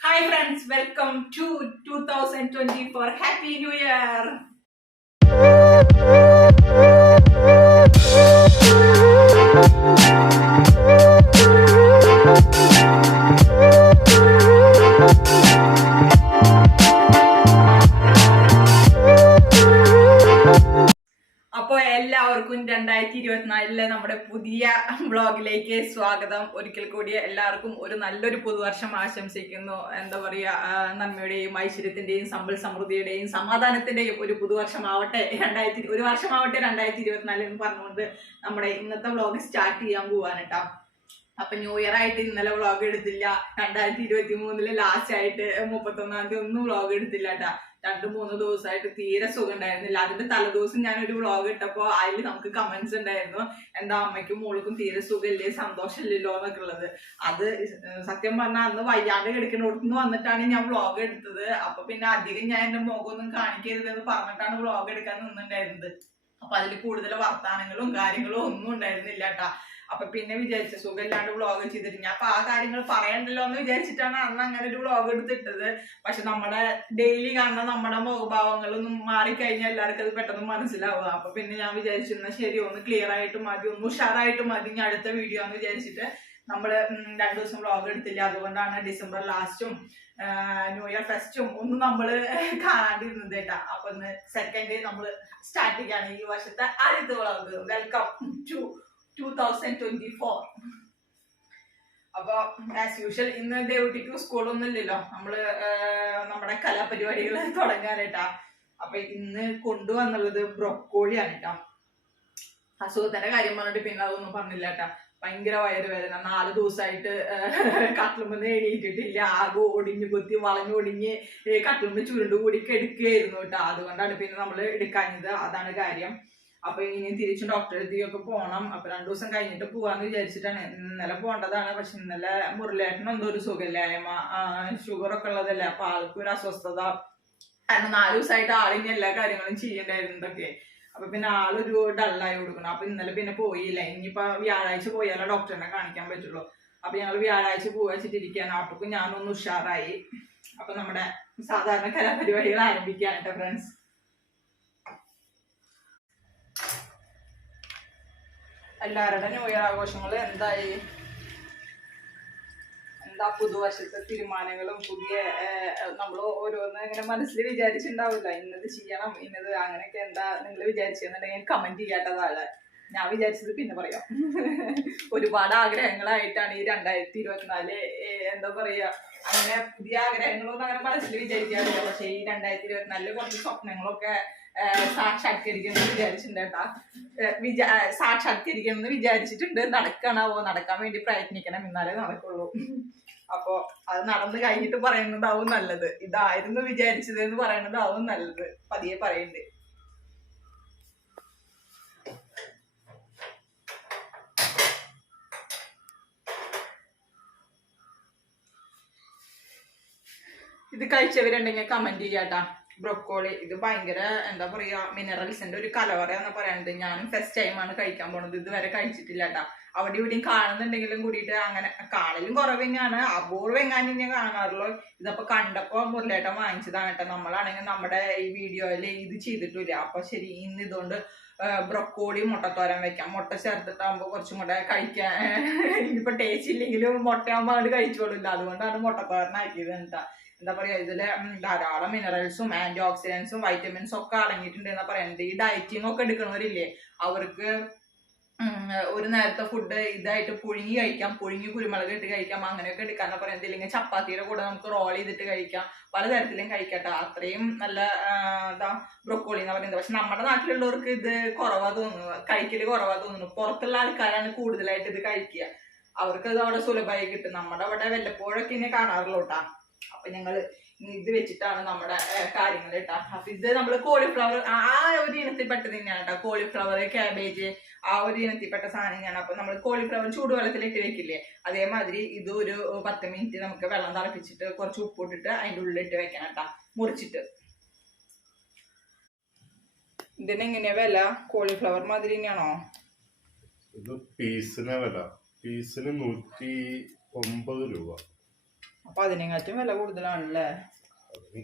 Hi friends, welcome to 2024. Happy New Year! Thank you. എല്ലാവർക്കും രണ്ടായിരത്തി ഇരുപത്തിനാലിലെ നമ്മുടെ പുതിയ വ്ളോഗിലേക്ക് സ്വാഗതം. ഒരിക്കൽ കൂടി എല്ലാവർക്കും ഒരു നല്ലൊരു പുതുവർഷം ആശംസിക്കുന്നു. എന്താ പറയുക നന്മയുടെയും ഐശ്വര്യത്തിന്റെയും സമ്പൽ സമൃദ്ധിയുടെയും സമാധാനത്തിന്റെയും ഒരു പുതുവർഷമാവട്ടെ രണ്ടായിരത്തി ഒരു വർഷമാവട്ടെ രണ്ടായിരത്തി ഇരുപത്തിനാല് എന്ന് പറഞ്ഞുകൊണ്ട് നമ്മുടെ ഇന്നത്തെ വ്ളോഗ് സ്റ്റാർട്ട് ചെയ്യാൻ പോവാണ് കേട്ടോ അപ്പൊ ന്യൂ ഇയർ ആയിട്ട് ഇന്നലെ വ്ളോഗ് എടുത്തില്ല. രണ്ടായിരത്തി ഇരുപത്തി മൂന്നിൽ ലാസ്റ്റ് ആയിട്ട് മുപ്പത്തൊന്നാം തീയതി ഒന്നും വ്ളോഗ് എടുത്തില്ല കേട്ടാ രണ്ട് മൂന്ന് ദിവസമായിട്ട് തീരെ സുഖം ഉണ്ടായിരുന്നില്ല അതിന്റെ തലേദിവസം ഞാൻ ഒരു വ്ളോഗ് ഇട്ടപ്പോ അതിൽ നമുക്ക് കമന്റ്സ് ഉണ്ടായിരുന്നു. എന്താ അമ്മയ്ക്കും മോൾക്കും തീരെ സുഖമില്ലേ? സന്തോഷമില്ലല്ലോ എന്നൊക്കെ ഉള്ളത്. അത് സത്യം പറഞ്ഞാൽ അന്ന് വയ്യാണ്ട് കിടക്കുന്നിടത്തുനിന്ന് വന്നിട്ടാണ് ഞാൻ വ്ളോഗ് എടുത്തത്. അപ്പൊ പിന്നെ അധികം ഞാൻ എന്റെ മുഖമൊന്നും കാണിക്കരുതെന്ന് പറഞ്ഞിട്ടാണ് വ്ളോഗ് എടുക്കാൻ നിന്നിട്ടുണ്ടായിരുന്നത്. അപ്പൊ അതിൽ കൂടുതൽ വർത്താനങ്ങളും കാര്യങ്ങളും ഒന്നും ഉണ്ടായിരുന്നില്ല കേട്ടാ. അപ്പൊ പിന്നെ വിചാരിച്ച സുഖമില്ലാണ്ട് വ്ളോഗ് ചെയ്തിട്ട്. ഞാൻ അപ്പൊ ആ കാര്യങ്ങൾ പറയണ്ടല്ലോ എന്ന് വിചാരിച്ചിട്ടാണ് അന്ന് അങ്ങനെ ഒരു വ്ളോഗ് എടുത്തിട്ടത്. പക്ഷെ നമ്മുടെ ഡെയിലി കാണുന്ന നമ്മുടെ മുഖഭാവങ്ങളൊന്നും മാറിക്കഴിഞ്ഞാൽ എല്ലാവർക്കും അത് പെട്ടെന്ന് മനസ്സിലാവുക അപ്പൊ പിന്നെ ഞാൻ വിചാരിച്ചിരുന്ന ശരി ഒന്ന് ക്ലിയർ ആയിട്ട് മതി ഒന്ന് ഉഷാറായിട്ട് മതി ഞാൻ അടുത്ത വീഡിയോ എന്ന് വിചാരിച്ചിട്ട് നമ്മൾ രണ്ടു ദിവസം വ്ളോഗ് എടുത്തില്ല. അതുകൊണ്ടാണ് ഡിസംബർ ലാസ്റ്റും ന്യൂ ഇയർ ഫെസ്റ്റും ഒന്നും നമ്മൾ കാണാണ്ടിരുന്നത് കേട്ടാ. അപ്പൊ സെക്കൻഡ് സെക്കൻഡ് നമ്മൾ സ്റ്റാർട്ട് ചെയ്യാണ് ഈ വർഷത്തെ ആദ്യത്തെ വ്ളോഗ് വെൽക്കം ടു അപ്പൊ ആസ് യൂഷ്വൽ ഇന്ന് ദേവുട്ടിക്ക് സ്കൂളൊന്നും ഇല്ലല്ലോ നമ്മൾ നമ്മുടെ കലാപരിപാടികൾ തുടങ്ങാനായിട്ടാ. അപ്പൊ ഇന്ന് കൊണ്ടുവന്നുള്ളത് ബ്രൊക്കോളിയാണ് കേട്ടോ അസുഖത്തിന്റെ കാര്യം പറഞ്ഞിട്ട് പിന്നെ അതൊന്നും പറഞ്ഞില്ല കേട്ടാ ഭയങ്കര വയറുവേദന. നാല് ദിവസമായിട്ട് കട്ടിലുമ്പെന്ന് എണീറ്റിട്ടില്ല. ആകെ ഒടിഞ്ഞു കുത്തി വളഞ്ഞു ഒടിഞ്ഞ് കട്ടിലുമ്പ് ചുരുണ്ട് കൂടി കെടുക്കുകയായിരുന്നു കേട്ടോ അതുകൊണ്ടാണ് പിന്നെ നമ്മൾ എടുക്കാഞ്ഞത്. അതാണ് കാര്യം. അപ്പൊ ഇനി തിരിച്ച് ഡോക്ടറെ അടുത്തേക്ക് പോകണം അപ്പൊ രണ്ടു ദിവസം കഴിഞ്ഞിട്ട് പോവാന്ന് വിചാരിച്ചിട്ടാണ്. ഇന്നലെ പോകേണ്ടതാണ്. പക്ഷെ ഇന്നലെ മുരളിയേട്ടന് എന്തോ ഒരു സുഖമില്ലായ്മ ഷുഗർ ഒക്കെ ഉള്ളതല്ലേ. അപ്പൊ ആൾക്ക് ഒരു അസ്വസ്ഥത. കാരണം നാല് ദിവസമായിട്ട് ആളിനി എല്ലാ കാര്യങ്ങളും ചെയ്യണ്ടായിരുന്നതൊക്കെ അപ്പൊ പിന്നെ ആളൊരു ഡള്ളായി കൊടുക്കണം. അപ്പൊ ഇന്നലെ പിന്നെ പോയില്ല. ഇനിയിപ്പൊ വ്യാഴാഴ്ച പോയാലേ ഡോക്ടറിനെ കാണിക്കാൻ പറ്റുള്ളൂ. അപ്പൊ ഞങ്ങൾ വ്യാഴാഴ്ച പോവാ വെച്ചിട്ടിരിക്കാൻ അപ്പോഴേക്കും ഞാനൊന്ന് ഉഷാറായി. അപ്പൊ നമ്മുടെ സാധാരണ കലാപരിപാടികൾ ആരംഭിക്കുകയാണ് കേട്ടോ ഫ്രണ്ട്സ് എല്ലാവരുടെ ന്യൂ ഇയർ ആഘോഷങ്ങൾ എന്തായി? എന്താ പുതുവർഷത്തെ തീരുമാനങ്ങളും പുതിയ നമ്മൾ ഓരോന്ന് ഇങ്ങനെ മനസ്സിൽ വിചാരിച്ചിട്ടുണ്ടാവില്ല ഇന്നത് ചെയ്യണം ഇന്നത് അങ്ങനെയൊക്കെ എന്താ നിങ്ങൾ വിചാരിച്ചെന്നുണ്ടെങ്കിൽ കമന്റ് ചെയ്യാത്ത താഴെ. ഞാൻ വിചാരിച്ചത് പിന്നെ പറയാം. ഒരുപാട് ആഗ്രഹങ്ങളായിട്ടാണ് ഈ രണ്ടായിരത്തി ഇരുപത്തിനാല് എന്താ പറയാ അങ്ങനെ പുതിയ ആഗ്രഹങ്ങളൊന്നും അങ്ങനെ മനസ്സിൽ വിചാരിക്കാറില്ല. പക്ഷെ ഈ രണ്ടായിരത്തി ഇരുപത്തിനാലിൽ കുറച്ച് സ്വപ്നങ്ങളൊക്കെ സാക്ഷാത്കരിക്കണം എന്ന് വിചാരിച്ചിട്ടുണ്ട് വിചാ സാക്ഷാത്കരിക്കണം എന്ന് വിചാരിച്ചിട്ടുണ്ട്. നടക്കണാവോ? നടക്കാൻ വേണ്ടി പ്രയത്നിക്കണം. എന്നാലേ നടക്കുള്ളൂ. അപ്പോ അത് നടന്നു കഴിഞ്ഞിട്ട് പറയുന്നതാവും നല്ലത്. ഇതായിരുന്നു വിചാരിച്ചത് എന്ന് പറയുന്നതാവും നല്ലത്. പതിയെ പറയുന്നുണ്ട് ഇത് കഴിച്ചവരുണ്ടെങ്കിൽ കമന്റ് ചെയ്യാട്ടാ. ബ്രൊക്കോളി ഇത് ഭയങ്കര എന്താ പറയാ മിനറൽസിന്റെ ഒരു കലവറ എന്ന് പറയുന്നത് ഞാനും ഫസ്റ്റ് ടൈമാണ് കഴിക്കാൻ പോണത്. ഇതുവരെ കഴിച്ചിട്ടില്ല കേട്ടാ അവിടെ ഇവിടെയും കാണുന്നുണ്ടെങ്കിലും കൂടിയിട്ട് അങ്ങനെ കാണലും കുറവെങ്ങാണ് അപൂർവം എങ്ങാനും ഞാൻ കാണാറുള്ളൂ. ഇതപ്പോ കണ്ടപ്പോ മുരളേട്ടൻ വാങ്ങിച്ചതാണ് കേട്ടോ നമ്മളാണെങ്കിൽ നമ്മുടെ ഈ വീഡിയോയിൽ ഇത് ചെയ്തിട്ടില്ല. അപ്പൊ ശരി ഇന്ന് ഇതുകൊണ്ട് ബ്രൊക്കോളി മുട്ടത്തോരൻ വെക്കാം. മുട്ട ചേർത്തിട്ടാകുമ്പോ കുറച്ചും കൂടെ കഴിക്കാൻ ഇനിയിപ്പൊ ടേസ്റ്റ് ഇല്ലെങ്കിലും മുട്ടയാകുമ്പോ അങ്ങോട്ട് കഴിച്ചോളില്ല. അതുകൊണ്ടാണ് മുട്ടത്തോരനാക്കിയത് കേട്ടാ എന്താ പറയാ ഇതിൽ ധാരാളം മിനറൽസും ആന്റി ഓക്സിഡൻസും വൈറ്റമിൻസും ഒക്കെ അടങ്ങിയിട്ടുണ്ട് എന്നാ പറയുന്നത് ഈ ഡയറ്റിംഗ് ഒക്കെ എടുക്കുന്നവരില്ലേ അവർക്ക് ഒരു നേരത്തെ ഫുഡ് ഇതായിട്ട് പുഴുങ്ങി കഴിക്കാം പുഴുങ്ങി കുരുമുളക് ഇട്ട് കഴിക്കാം അങ്ങനെയൊക്കെ എടുക്കാന്ന് പറയുന്നത് ഇല്ലെങ്കിൽ ചപ്പാത്തിയുടെ കൂടെ നമുക്ക് റോൾ ചെയ്തിട്ട് കഴിക്കാം. പലതരത്തിലും കഴിക്കട്ടെ. അത്രയും നല്ല എന്താ ബ്രൊക്കോളി എന്ന് പറയുന്നത്. പക്ഷെ നമ്മുടെ നാട്ടിലുള്ളവർക്ക് ഇത് കുറവാ തോന്നുന്നു. കഴിക്കൽ കുറവാ തോന്നുന്നു. പുറത്തുള്ള ആൾക്കാരാണ് കൂടുതലായിട്ട് ഇത് കഴിക്കുക. അവർക്ക് ഇത് അവിടെ സുലഭമായി കിട്ടും. നമ്മുടെ അവിടെ വല്ലപ്പോഴൊക്കെ ഇനി കാണാറുള്ളൂ കേട്ടാ അപ്പൊ ഞങ്ങൾ ഇത് വെച്ചിട്ടാണ് നമ്മുടെ കാര്യങ്ങൾ കേട്ടോ അപ്പൊ ഇത് നമ്മൾ കോളിഫ്ലവർ ആ ഒരു ഇനത്തിൽപ്പെട്ടത് തന്നെയാണ് കേട്ടോ കോളിഫ്ലവർ ക്യാബേജ് ആ ഒരു ഇനത്തിൽപ്പെട്ട സാധനം തന്നെയാണ്. അപ്പൊ നമ്മൾ കോളിഫ്ലവർ ചൂടുവെള്ളത്തിൽ ഇട്ട് വെക്കില്ലേ? അതേമാതിരി ഇത് ഒരു പത്ത് മിനിറ്റ് നമുക്ക് വെള്ളം തിളപ്പിച്ചിട്ട് കുറച്ച് ഉപ്പ് ഇട്ടിട്ട് അതിന്റെ ഉള്ളിലിട്ട് വെക്കണം കേട്ടാ മുറിച്ചിട്ട്. ഇതിനെങ്ങനെയാ വില? കോളിഫ്ലവർ മാതിരി തന്നെയാണോ? ഇത് പീസിന് വില. പീസിന് നൂറ്റി ഒമ്പത് രൂപ. അപ്പൊ അതിനെങ്ങാറ്റും വില കൂടുതലാണല്ലേ?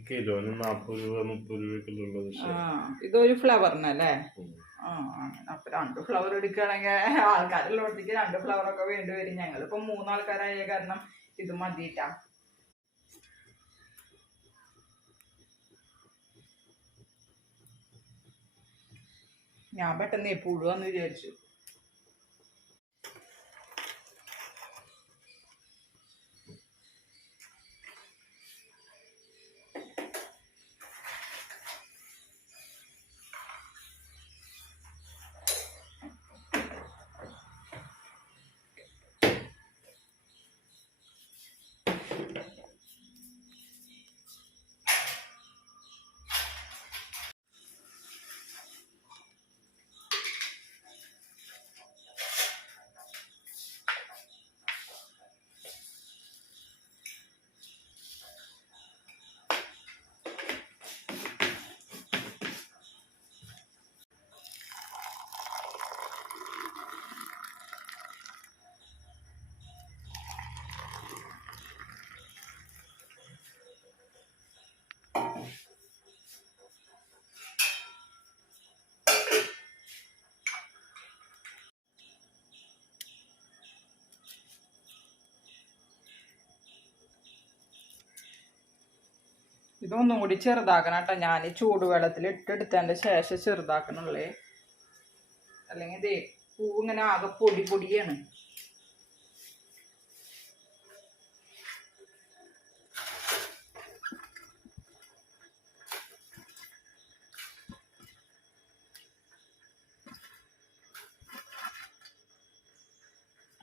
കിലോന് നാപ്പത് രൂപ മുപ്പത് ഇതൊരു ഫ്ലവറിനല്ലേ ആ അപ്പൊ രണ്ട് ഫ്ലവർ എടുക്കുകയാണെങ്കിൽ ആൾക്കാരുള്ളടത്തേക്ക് രണ്ട് ഫ്ലവർ ഒക്കെ വേണ്ടി വരും. ഞങ്ങളിപ്പോ മൂന്നാൾക്കാരായ കാരണം ഇത് മതിയിട്ടാ ഞാൻ പെട്ടെന്ന് പുഴുവെന്ന് വിചാരിച്ചു. ഇതൊന്നും കൂടി ചെറുതാക്കണം കേട്ടോ. ഞാൻ ചൂടുവെള്ളത്തിൽ ഇട്ടെടുത്തതിന്റെ ശേഷം ചെറുതാക്കണുള്ളേ. അല്ലെങ്കിൽ ഇതേ പൂ ഇങ്ങനെ ആകെ പൊടി പൊടിയാണ്.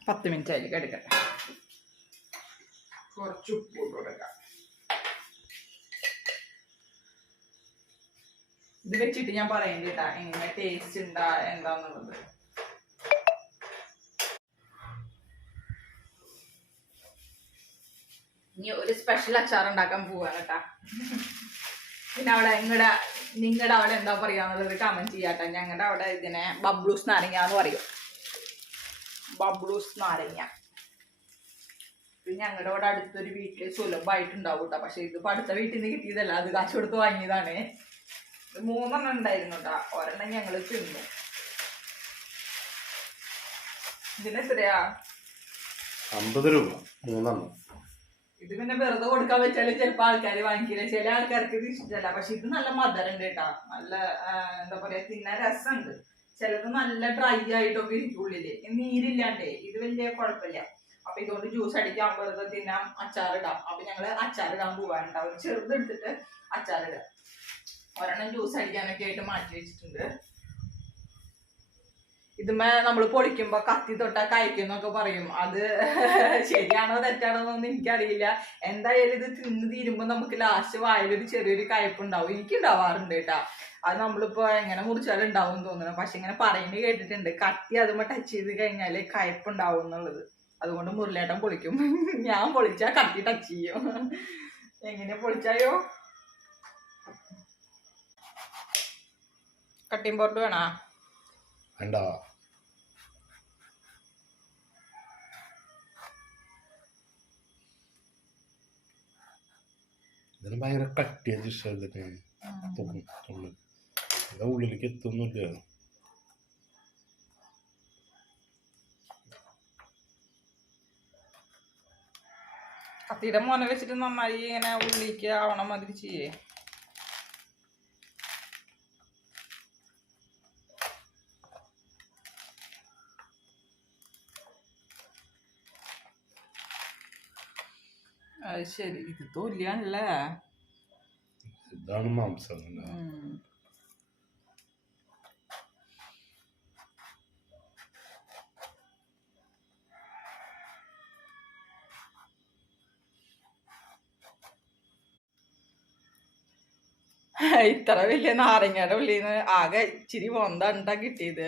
പത്ത് മിനിറ്റ് അതിലേക്ക് എടുക്കട്ടെ. കുറച്ച് ഉപ്പ് കൊടുക്കാം ഇത് വെച്ചിട്ട് ഞാൻ പറയുന്നത് കേട്ടാ എങ്ങനെ ടേസ്റ്റ് ഉണ്ടാ എന്താന്നുള്ളത്. ഇനി ഒരു സ്പെഷ്യൽ അച്ചാർ ഉണ്ടാക്കാൻ പോവാണ് കേട്ടാ പിന്നെ അവിടെ നിങ്ങളുടെ നിങ്ങളുടെ അവിടെ എന്താ പറയാന്നുള്ളത് കമന്റ് ചെയ്യാട്ടോ ഞങ്ങളുടെ അവിടെ ഇതിനെ ബബ്ലൂസ് നാരങ്ങ എന്ന് പറയും. ബബ്ലൂസ് നാരങ്ങ. ഞങ്ങളുടെ അവിടെ അടുത്തൊരു വീട്ടിൽ സുലഭമായിട്ടുണ്ടാവും കേട്ടോ പക്ഷെ ഇത് അടുത്ത വീട്ടിൽ നിന്ന് കിട്ടിയതല്ല. അത് കാശ് കൊടുത്ത് വാങ്ങിയതാണ്. മൂന്നെണ്ണം ഉണ്ടായിരുന്നു കേട്ടോ ഒരെണ്ണം ഞങ്ങൾ തിന്നു. ഇതിനെത്രയാ അമ്പത് രൂപ. മൂന്നെണ്ണം. ഇത് പിന്നെ വെറുതെ കൊടുക്കാൻ വെച്ചാൽ ചിലപ്പോ ആൾക്കാര് വാങ്ങിക്കില്ല. ചില ആൾക്കാർക്ക് ഇത് ഇഷ്ടമല്ല പക്ഷെ ഇത് നല്ല മധുരം ഉണ്ട് കേട്ടാ നല്ല എന്താ പറയാ തിന്നാൻ രസമുണ്ട് ചിലത് നല്ല ഡ്രൈ ആയിട്ടൊക്കെ ഇരിക്കും ഉള്ളിൽ. നീരില്ലാണ്ടേ. ഇത് വലിയ കുഴപ്പമില്ല. അപ്പൊ ഇതുകൊണ്ട് ജ്യൂസ് അടിക്കാൻ വെറുതെ തിന്നാം അച്ചാറിടാം അപ്പൊ ഞങ്ങൾ അച്ചാറിടാൻ പോവാനുണ്ടാവും ചെറുതെടുത്തിട്ട് അച്ചാറിടാം ഒരെണ്ണം ജ്യൂസ് അടിക്കാനൊക്കെ ആയിട്ട് മാറ്റി വെച്ചിട്ടുണ്ട്. ഇതുമേ നമ്മൾ പൊളിക്കുമ്പോൾ കത്തി തൊട്ടാ കഴിക്കുന്നൊക്കെ പറയും. അത് ശരിയാണോ തെറ്റാണോ എന്നൊന്നും എനിക്കറിയില്ല. എന്തായാലും ഇത് തിന്ന് തീരുമ്പോൾ നമുക്ക് ലാസ്റ്റ് വായിലൊരു ചെറിയൊരു കയ്പുണ്ടാവും എനിക്ക് ഉണ്ടാവാറുണ്ട് കേട്ടാ. അത് നമ്മളിപ്പോ എങ്ങനെ മുറിച്ചാലും ഉണ്ടാവും തോന്നുന്നു. പക്ഷെ ഇങ്ങനെ പറയുന്നത് കേട്ടിട്ടുണ്ട്. കത്തി അതുമ്പോ ടച്ച് ചെയ്ത് കഴിഞ്ഞാൽ കയ്പുണ്ടാവും എന്നുള്ളത്. അതുകൊണ്ട് മുരളേട്ടൻ പൊളിക്കും. ഞാൻ പൊളിച്ചാ കത്തി ടച്ച് ചെയ്യും. എങ്ങനെ പൊളിച്ചായോ? കട്ടിംഗ് ബോർഡ് വേണോ? വേണ്ട. ഇതിന് ഭയങ്കര കട്ടിയ ജിഷ ഇതിന് ഉള്ളിൽ ഇത് ഉള്ളിലേക്ക് എത്തുന്നില്ല. കത്തിയുടെ മോനെ വെച്ചിട്ട് നന്നായി ഇങ്ങനെ ഉള്ളിലേക്ക് ആവണ മാതിരി ചെയ്യേ. അത് ശരി ഇത് തൊല്ലിയാണല്ലേ ഇതാണ് മാംസം അല്ലേ? ഉം. ഇത്ര വലിയ നാരങ്ങയുടെ ഉള്ളിന്ന് ആകെ ഇച്ചിരി പൊന്താണ്ടാ കിട്ടിയത്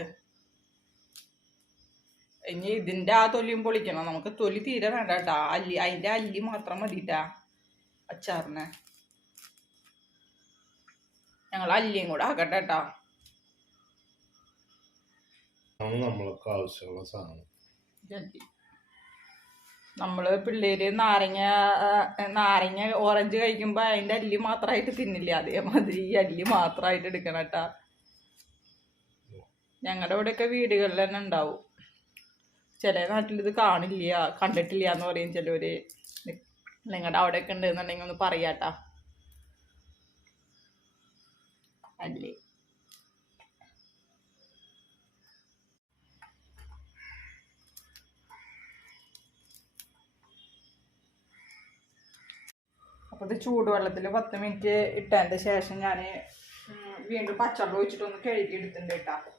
ഇനി ഇതിന്റെ ആ തൊലിയും പൊളിക്കണം. നമുക്ക് തൊലി തീരെ വേണ്ട കേട്ടോ. അല്ലി അതിന്റെ അല്ലി മാത്രം മതിട്ടാ അച്ചാറിന്. ഞങ്ങൾ അല്ലിയും കൂടെ ആക്കട്ടെ കേട്ടോ. നമ്മൾക്ക് ആവശ്യമുള്ള സാധനം. നമ്മൾ പിള്ളേര് നാരങ്ങ നാരങ്ങ ഓറഞ്ച് കഴിക്കുമ്പോ അതിന്റെ അല്ലി മാത്രമായിട്ട് തിന്നില്ല? അതേമാതിരി ഈ അല്ലി മാത്രമായിട്ട് എടുക്കണം കേട്ടാ. ഞങ്ങളുടെ ഇവിടെയൊക്കെ വീടുകളിൽ തന്നെ ഉണ്ടാവും. ചില നാട്ടിൽ ഇത് കാണില്ല കണ്ടിട്ടില്ല എന്ന് പറയും ചിലവര് നിങ്ങളുടെ അവിടെയൊക്കെ ഉണ്ടെന്നുണ്ടെങ്കിൽ ഒന്ന് പറയാട്ടാ. അല്ലേ? അപ്പോൾ ഇത് ചൂടുവെള്ളത്തിൽ പത്ത് മിനിറ്റ് ഇട്ടതിന്റെ ശേഷം ഞാൻ വീണ്ടും പച്ചവെള്ളം ഒഴിച്ചിട്ടൊന്ന് കഴുകി എടുത്തിട്ടുണ്ട് കേട്ടോ.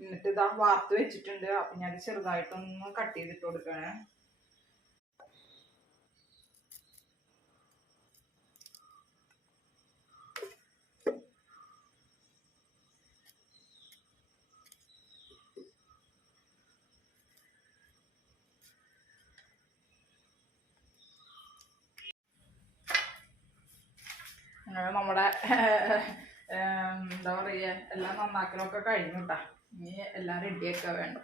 എന്നിട്ട് ഇതാ വാർത്ത് വെച്ചിട്ടുണ്ട്. അപ്പം ഞാൻ ചെറുതായിട്ടൊന്ന് കട്ട് ചെയ്തിട്ട് കൊടുക്കണേ. നമ്മുടെ എന്താ പറയുക എല്ലാം നന്നാക്കലൊക്കെ കഴിഞ്ഞു ഇനി എല്ലാം റെഡിയൊക്കെ വേണ്ട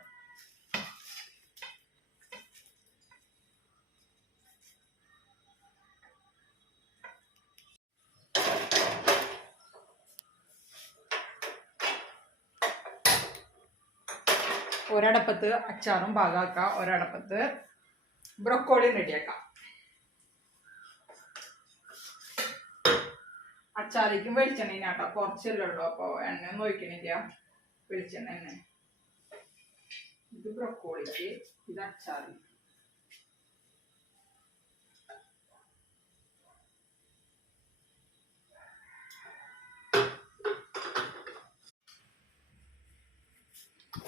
ഒരടപ്പത്ത് അച്ചാറും പാകാക്കാം ഒരടപ്പത്ത് ബ്രൊക്കോളിയും റെഡിയാക്കാം അച്ചാറിക്കും വെളിച്ചെണ്ണ കേട്ടോ കുറച്ചല്ലേ ഉള്ളൂ. അപ്പോൾ എണ്ണ ഒന്നും ഒഴിക്കണില്ല. വെളിച്ചെണ്ണ ഇത് ബ്രൊക്കോളിക്ക് ഇത് അച്ചാറി.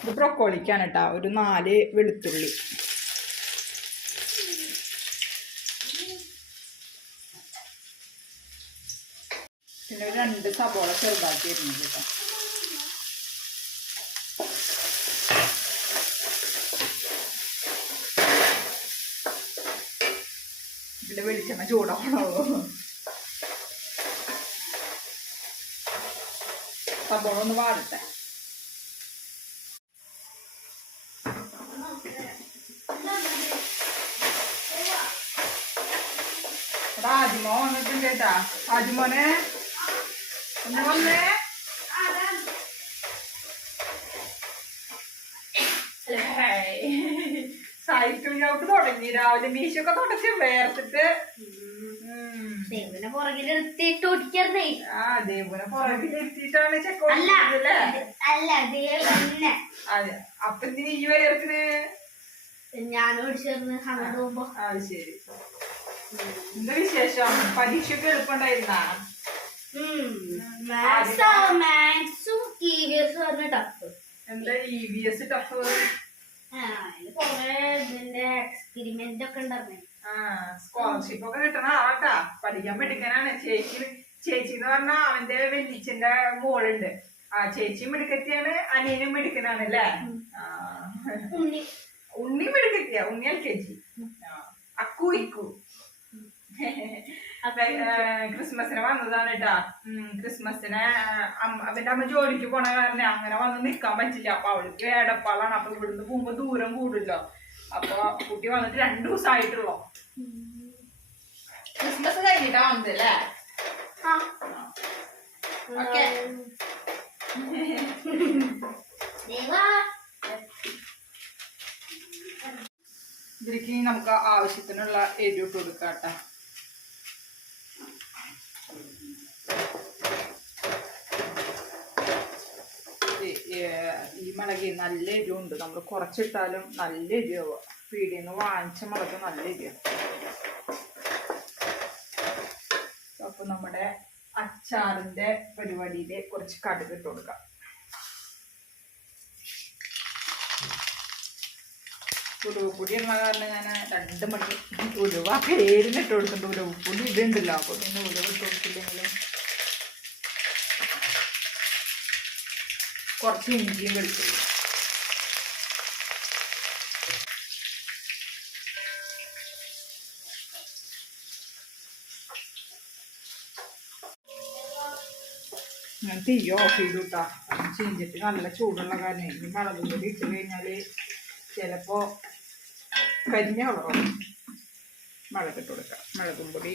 ഇത് ബ്രൊക്കോളിക്കാണ് കേട്ടോ ഒരു നാല് വെളുത്തുള്ളി. പിന്നെ രണ്ട് സബോള ചെറുതാക്കി വരുന്നുണ്ട് കേട്ടോ വെളിച്ചെണ്ണ ചൂടാവണുള്ളൂ. സബോള ഒന്ന് വാടട്ടെ. ആദ്യമോ വന്നിട്ടുണ്ട് കേട്ടാ. ആദ്യമോനെ ഒന്ന് വന്നേ. സൈക്കിൾ ഞങ്ങൾക്ക് തുടങ്ങി. രാവിലെ മീശൊക്കെ തുടച്ച് വേർത്തിട്ട്. ദൈവനെ പുറകിൽ എടുത്തിട്ട് ഓടിക്കായിരുന്നേ ആ ദേവുനെ പുറകിലെത്തിയിട്ടാണ് ചെക്ക് അല്ല അല്ല? ദേവനെ അതെ അപ്പൊ നീ ഈ വേർത്തിന്? ഞാൻ ഓടിച്ചേർന്ന് അങ്ങോട്ട് പോകുമ്പോ ആ ശരി. എന്താ വിശേഷം? പരീക്ഷയ്ക്ക് എളുപ്പമുണ്ടായിരുന്നാ? മാത്സ് ഇ വി എസ് പറഞ്ഞ ടഫ് എന്താ ഇ വി എസ് ടഫ് അതിന് കൊറേ ഇതിന്റെ എക്സ്പെരിമെന്റ് ഒക്കെ ഉണ്ടായിരുന്നേ. ആ സ്കോളർഷിപ്പ് ഒക്കെ കിട്ടണ ആളാട്ടാ. പഠിക്കാൻ പഠിക്കാനാണ് ചേച്ചി ചേച്ചി എന്ന് പറഞ്ഞാൽ അവന്റെ വെല്ലിച്ചിന്റെ മോളുണ്ട്. ആ ചേച്ചി മിടുക്കത്തിയാണ് അനിയനും മിടുക്കനാണ് അല്ലേ. Unni. Unni മിടുക്കത്തിയ. Unni L K G. Akku Ikku. ക്രിസ്മസിന് വന്നതാണ് കേട്ടാ ക്രിസ്മസിന് അവന്റെ അമ്മ ജോലിക്ക് പോണ കാരണം അങ്ങനെ വന്ന് നിക്കാൻ പറ്റില്ല. അപ്പൊ അവൾക്ക് ഏടപ്പാളാണ് അപ്പൊ ഇവിടുന്ന് പോകുമ്പോ ദൂരം കൂടുമല്ലോ അപ്പൊ കുട്ടി വന്നിട്ട് രണ്ടു ദിവസമായിട്ടുള്ളൂ ക്രിസ്മസ് കഴിഞ്ഞിട്ടാ വന്നത് അല്ലേ? ആ. ഓക്കെ. ദേവാ. ഇതിലേക്ക് നമുക്ക് ആവശ്യത്തിനുള്ള എരിവ് ഇട്ട് കൊടുക്കാം കേട്ടാ ഈ- മുളകി നല്ല എരിവുണ്ട്. നമ്മൾ കുറച്ചിട്ടാലും നല്ല എരിയാവുക പീടിയിൽ നിന്ന് വാങ്ങിച്ച മുളക് നല്ല എരിയാവും അപ്പം നമ്മുടെ അച്ചാറിന്റെ പരിപാടിയിൽ കുറച്ച് കടുക് ഇട്ട് കൊടുക്കാം. ഉലുവപ്പൊടി എന്ന കാരണം ഞാൻ രണ്ട് മണി ഉലുവ പേരിന് ഇട്ട് കൊടുക്കുന്നുണ്ട് ഉലുവപ്പൊടി ഇതുണ്ടല്ലോ അപ്പോൾ പിന്നെ ഉലുവ ഇട്ട് കൊടുത്തില്ലെങ്കിലും കുറച്ച് ഇഞ്ചിയും വെളുത്തുള്ളി ഞാൻ തീ ഓഫ് ചെയ്തു കിട്ടാം ചീഞ്ചിട്ട് നല്ല ചൂടുള്ള കാരണം ഈ മുളക് പൊടി ഇട്ട് കഴിഞ്ഞാൽ ചിലപ്പോൾ കരിഞ്ഞ കളറാവും മുളകിട്ട് കൊടുക്കാം. മുളകും പൊടി.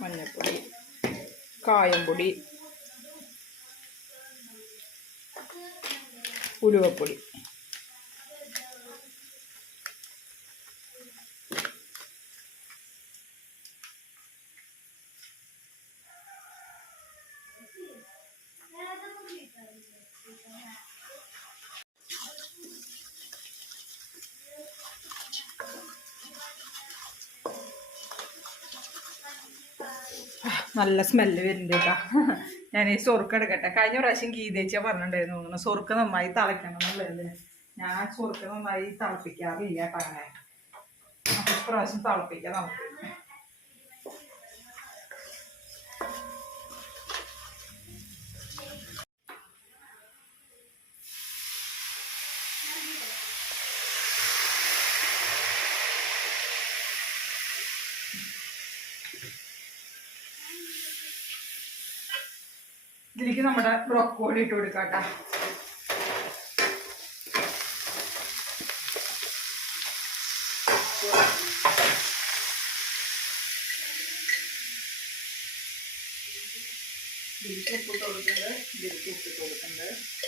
മഞ്ഞൾപ്പൊടി കായംപൊടി ഉലുവപ്പൊടി. നല്ല സ്മെല്ല് വരുന്നുണ്ട് കേട്ടോ. ഞാൻ ഈ സൊറുക്ക് എടുക്കട്ടെ. കഴിഞ്ഞ പ്രാവശ്യം ഗീതേച്ചിയ പറഞ്ഞിട്ടുണ്ടായിരുന്നു. തോന്നുന്നു സൊറുക്ക് നന്നായി തിളയ്ക്കണം എന്നുള്ളത് ഞാൻ സൊറുക്ക് നന്നായി തിളപ്പിക്കാറില്ല കേട്ടോ അങ്ങനെ. അപ്പൊ ഇപ്രാവശ്യം തിളപ്പിക്കാം നമുക്ക്. ഇതിലേക്ക് നമ്മുടെ ബ്രോക്കോളി ഇട്ട് കൊടുക്കാം ഇതിലേക്ക് ഉപ്പിട്ട് കൊടുക്കുന്നുണ്ട് ഇതിലേക്ക് ഉപ്പിട്ട് കൊടുക്കുന്നുണ്ട്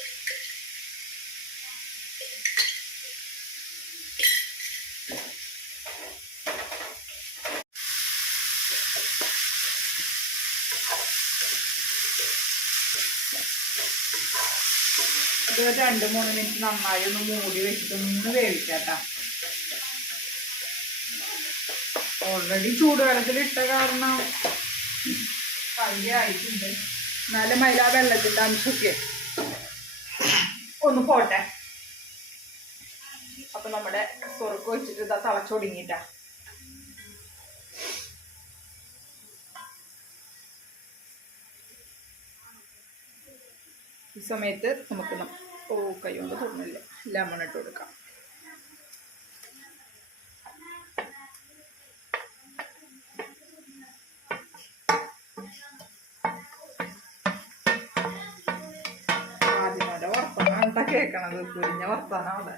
രണ്ട് മൂന്ന് മിനിറ്റ് നന്നായി ഒന്ന് മൂടി വെച്ചിട്ട് ഒന്ന് വേവിക്കാട്ടാ. ഓൾറെഡി ചൂടുവെള്ളത്തിൽ ഇട്ട കാരണം കയ്യ ആയിട്ടുണ്ട്. എന്നാലും അതിൽ ആ വെള്ളത്തിന്റെ അംശമൊക്കെ ഒന്ന് പോട്ടെ. അപ്പൊ നമ്മുടെ സ്വർക്ക് വെച്ചിട്ട് ഇതാ തിളച്ചൊടുങ്ങിട്ടാ ഈ സമയത്ത് നമുക്ക് ഓ കൈ കൊണ്ട് തുറന്നില്ല. ലെമൺ ഇട്ട് കൊടുക്കാം. ആദ്യമോടെ വർത്തമാനം കേൾക്കണത് കേക്കണത് കുരിഞ്ഞ വർത്താനം അവിടെ.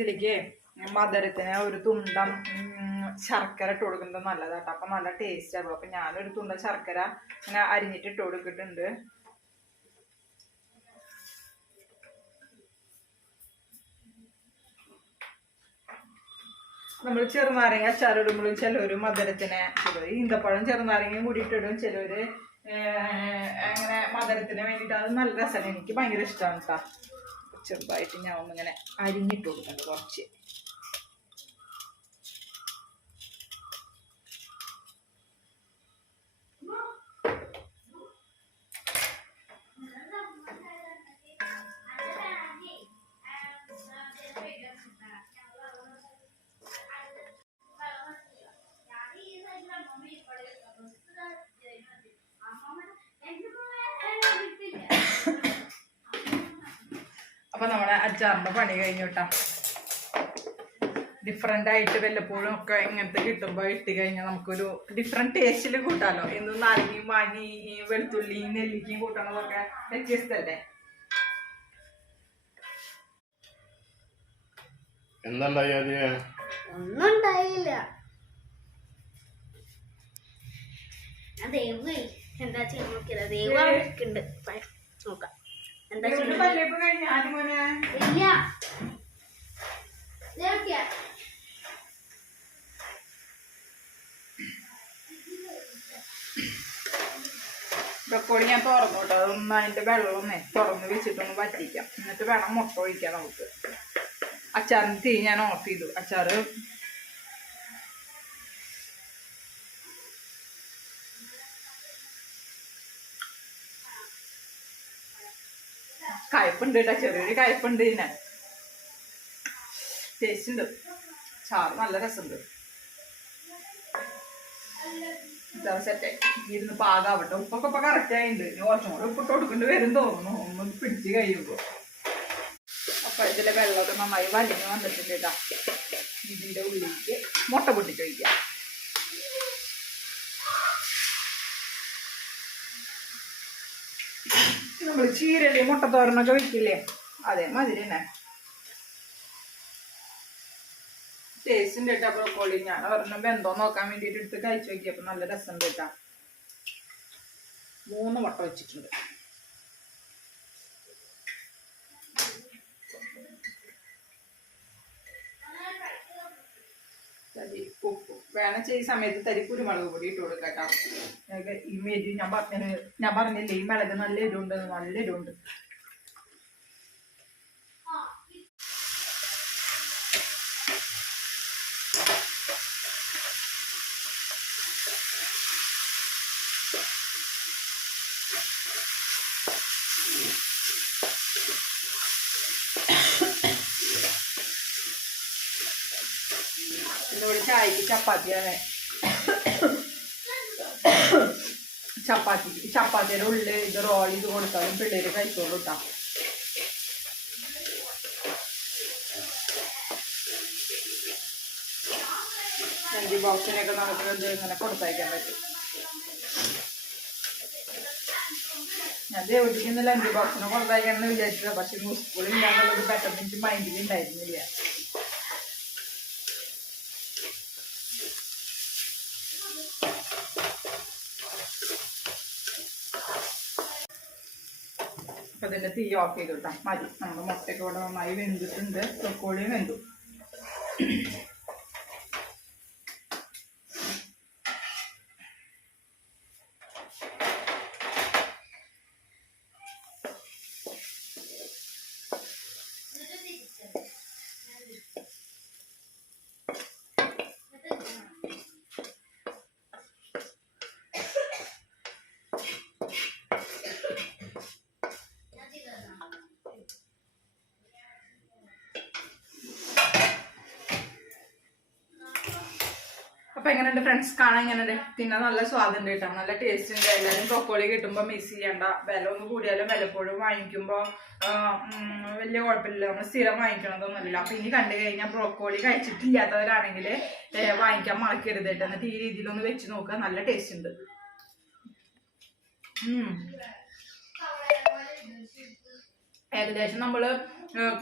ഇതിലേക്ക് മധുരത്തിന് ഒരു തുണ്ടം ശർക്കര ഇട്ട് കൊടുക്കുന്നത് നല്ലതാട്ടോ. അപ്പം നല്ല ടേസ്റ്റ് ആകും. അപ്പം ഞാനൊരു തുണ്ട ശർക്കര ഇങ്ങനെ അരിഞ്ഞിട്ട് ഇട്ട് കൊടുത്തിട്ടുണ്ട്. നമ്മൾ ചെറുനാരങ്ങ അച്ചാറിടുമ്പോഴും ചിലവര് മധുരത്തിന് ചിലവർ ഈന്തപ്പഴം ചെറുനാരങ്ങയും കൂടി ഇട്ടിടും. ചിലവര് ഏർ, അങ്ങനെ മധുരത്തിന് വേണ്ടിയിട്ട് അത് നല്ല രസമാണ്. എനിക്ക് ഭയങ്കര ഇഷ്ടമാണ് കേട്ടോ ചെറുതായിട്ട് ഞാൻ ഒന്നിങ്ങനെ അരിഞ്ഞിട്ട് കൊടുക്കുന്നുണ്ട് കുറച്ച്. അപ്പൊ നമ്മുടെ അച്ചാറിന്റെ പണി കഴിഞ്ഞു കേട്ടാ ഡിഫറെന്റ് ആയിട്ട് വല്ലപ്പോഴും ഒക്കെ ഇങ്ങനത്തെ കിട്ടുമ്പോൾ ഇട്ട് കഴിഞ്ഞാൽ നമുക്കൊരു ഡിഫറെന്റ് ടേസ്റ്റിൽ കൂട്ടാലോ. എന്ത് നാരങ്ങയും മാങ്ങി ഈ വെളുത്തുള്ളിയും നെല്ലിക്കയും കൂട്ടണതൊക്കെ വ്യത്യസ്തല്ലേ? എന്താണ്ടായത് ഒന്നും ഉണ്ടായില്ല ഞാൻ ദൈവം എന്താ ചെയ്യാൻ നോക്കിയത്? ദൈവം നോക്കാം. എന്താ ഇല്ല. ബ്രക്കോളി ഞാൻ തുറന്നു കേട്ടോ അതൊന്ന് അതിന്റെ വെള്ളമൊന്നേ തുറന്ന് വെച്ചിട്ടൊന്ന് പറ്റിക്കാം എന്നിട്ട് വേണം മുട്ട ഒഴിക്കാം നമുക്ക്. അച്ചാറിന് തീ ഞാൻ ഓഫ് ചെയ്തു. അച്ചാറ് കയ്പുണ്ട് കേട്ടോ ചെറിയൊരു കയ്പുണ്ട് ഇതിനെ ടേസ്റ്റ് ഉണ്ട് ചാറ് നല്ല രസമുണ്ട്. സെറ്റായി ഇരുന്ന് പാകാവട്ടെ. ഉപ്പൊക്കെ ഇപ്പൊ കറക്റ്റ് ആയിട്ടുണ്ട് ഇനി കുറച്ചും കൂടെ ഉപ്പിട്ട് കൊടുക്കേണ്ടി വരും തോന്നുന്നു. ഒന്ന് പിടിച്ച് കഴിയുമ്പോ. അപ്പൊ ഇതിലെ വെള്ളമൊക്കെ നന്നായി വലിഞ്ഞ് വന്നിട്ടുണ്ട് ഇതിന്റെ ഉള്ളിലേക്ക് മുട്ട പൊട്ടിച്ച് വയ്ക്കാം നമ്മൾ ചീരല്ലേ മുട്ടത്തോരനൊക്കെ വെക്കില്ലേ? അതേമാതിരി തന്നെ. ടേസ്റ്റിന്റെ കേട്ടാ ബ്രോക്കോളി ഞാൻ ഒരെണ്ണം എന്തോ നോക്കാൻ വേണ്ടിയിട്ട് എടുത്ത് കഴിച്ചു നോക്കിയപ്പോ നല്ല രസം കേട്ടാ. മൂന്ന് മുട്ട വെച്ചിട്ടുണ്ട്. ഉപ്പ് വേണം ഈ സമയത്ത് തരി കുരുമുളക് പൊടി ഇട്ട് കൊടുക്കാം ഈ ഞാൻ പറഞ്ഞ ഞാൻ പറഞ്ഞില്ലേ ഈ മിളക് നല്ല എരിവുണ്ട് നല്ല എരിവുണ്ട് കൂടെ ചായക്ക് ചപ്പാത്തിയാണ്. ചപ്പാത്തി ചപ്പാത്തിയുടെ ഉള്ളിൽ ഇത് റോൾ ചെയ്ത് കൊടുത്താലും പിള്ളേര് കഴിച്ചോളൂ കേട്ടോ ലഞ്ച് ബോക്സിനൊക്കെ നമുക്ക് ഇത് ഇങ്ങനെ കൊടുത്തയക്കാൻ പറ്റും. ഞാൻ ദേവട്ടിക്ക് ഇന്ന് ലഞ്ച് ബോക്സിനെ കൊടുത്തയക്കണം എന്ന് വിചാരിച്ചില്ല പക്ഷെ സ്കൂളിൽ ഇല്ലാന്നുള്ളത് പെട്ടെന്ന് എനിക്ക് മൈൻഡിൽ ഉണ്ടായിരുന്നില്ല അപ്പൊ ഇതിന്റെ തീ ഓഫ് ചെയ്തു കേട്ടോ മതി. നമ്മുടെ മുട്ടയ്ക്ക് ഇവിടെ നന്നായി വെന്തിട്ടുണ്ട്. ബ്രക്കോളിയും വെന്തു അപ്പൊ എങ്ങനെയുണ്ട് ഫ്രണ്ട്സ് കാണാൻ ഇങ്ങനെ തിന്നാൻ നല്ല സ്വാദുണ്ട് കേട്ടോ. നല്ല ടേസ്റ്റ് ഉണ്ട്. എല്ലാവരും ബ്രൊക്കോളി കിട്ടുമ്പോൾ മിസ് ചെയ്യണ്ട. വില ഒന്ന് കൂടിയാലും വിലപ്പോഴും വാങ്ങിക്കുമ്പോൾ വലിയ കുഴപ്പമില്ല. നമ്മൾ സ്ഥിരം വാങ്ങിക്കണതൊന്നുമില്ല. അപ്പൊ ഇനി കണ്ടു കഴിഞ്ഞാൽ ബ്രോക്കോളി കഴിച്ചിട്ടില്ലാത്തവരാണെങ്കിൽ വാങ്ങിക്കാൻ മറക്കരുത് കേട്ടോ. എന്നിട്ട് ഈ രീതിയിലൊന്ന് വെച്ച് നോക്കുക. നല്ല ടേസ്റ്റ് ഉണ്ട്. ഏകദേശം നമ്മൾ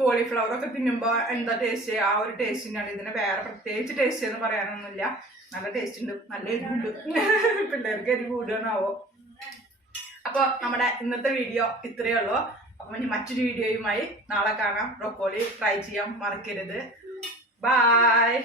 കോളിഫ്ലവർ ഒക്കെ തിന്നുമ്പോ എന്താ ടേസ്റ്റ് ആ ഒരു ടേസ്റ്റിനാണ് ഇതിന് വേറെ പ്രത്യേകിച്ച് ടേസ്റ്റ് എന്ന് പറയാനൊന്നുമില്ല. നല്ല ടേസ്റ്റ് ഉണ്ട് നല്ല എരിവുണ്ട് പിള്ളേർക്ക് എരിവ് കൂടുകയാണാവോ അപ്പൊ നമ്മുടെ ഇന്നത്തെ വീഡിയോ ഇത്രയേ ഉള്ളൂ. അപ്പൊ ഇനി മറ്റൊരു വീഡിയോയുമായി നാളെ കാണാം. ബ്രൊക്കോളി ട്രൈ ചെയ്യാം മറക്കരുത്. ബായ്